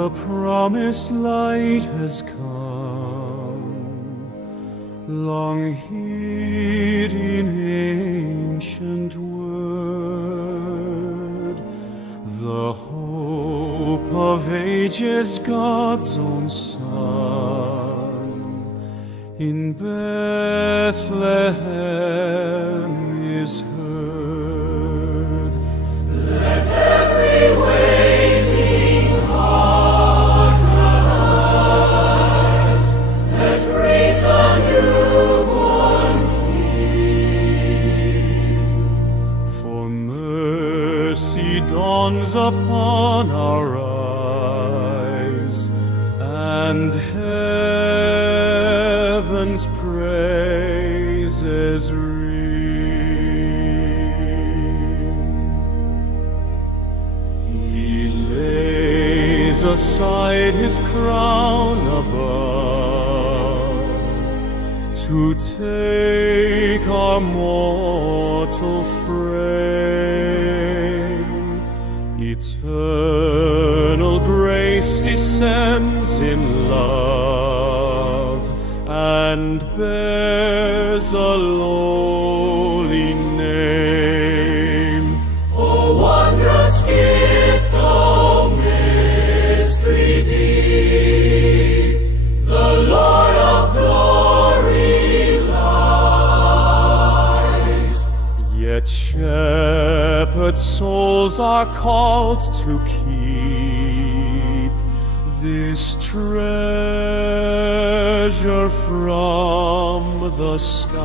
the promised light has come, long hid in ancient word, the hope of ages, God's own Son, in Bethlehem is heard. Let every waiting heart rise, let praise the newborn King. For mercy dawns upon our eyes, and heaven's praises ring. He lays aside his crown above to take our mortal frame. Eternal grace descends in love and bears a lowly name. O wondrous gift, O mystery deep, the Lord of glory lies. Yet shepherd souls are called to keep this treasure from the sky.